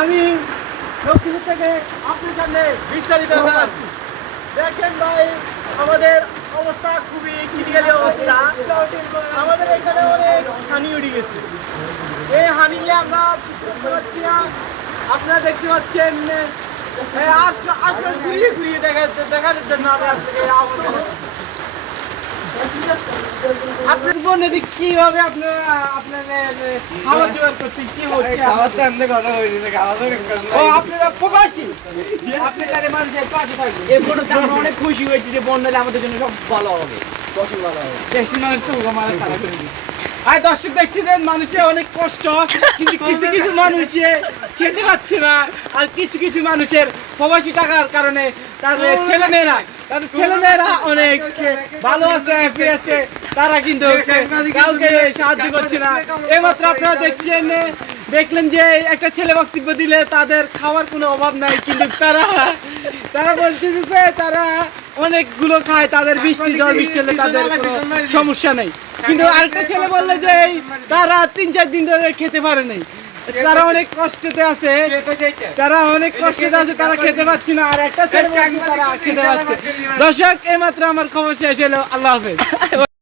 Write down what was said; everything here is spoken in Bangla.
আমি লক্ষ্মীপুর থেকে আপনার সামনে বিস্তারিত জানাচ্ছি। দেখেন ভাই, আমাদের অবস্থা খুবই ক্রিটিক্যালি অবস্থা। আমাদের এখানে অনেক হানি উঠে গেছে। এই হানি নিয়ে আমরা বুঝতে পারছি না। আপনারা দেখতে পাচ্ছেন আসলে ঘুরিয়ে ঘুরিয়ে দেখার জন্য আমরা আপনার বনেদি কিভাবে আপনারা আপনাদের খাবার জোগাড় করছেন? কি হচ্ছে? খাবার তো এমনি কথা হয়েছে, খাওয়া ও আপনারা প্রবাসী, আপনাদের মানুষের পাশে থাকবে। এই ফটোতে আমরা অনেক খুশি হয়েছি যে বন্যা আমাদের জন্য সব ভালো হবে, ফসল ভালো হবে। দেশি মানুষ তো আমার সারা করে দিচ্ছে। আর দর্শক দেখছিলেন, মানুষের অনেক কষ্ট, কিন্তু কিছু কিছু মানুষে খেতে পাচ্ছে না। আর কিছু কিছু মানুষের প্রবাসী টাকার কারণে তাদের ছেলেমেয়েরা অনেক ভালো আছে, হ্যাপি আছে, তারা কিন্তু কাউকে সাহায্য করছে না। এইমাত্র আপনারা দেখলেন যে একটা ছেলে বক্তব্য দিলে তাদের খাওয়ার কোনো অভাব নাই, কিন্তু তারা বলছে যে তারা অনেকগুলো খায়, তাদের বৃষ্টি হলে তাদের কোনো সমস্যা নেই। কিন্তু আরেকটা ছেলে বললে যে তারা 3-4 দিন ধরে খেতে পারে নাই, তারা অনেক কষ্টতে আছে, তারা খেতে পাচ্ছে না। আর একটা ছেলে তারা খেতে পাচ্ছে। দর্শক, এইমাত্র আমার খবর শেষ হলো। আল্লাহ হাফেজ।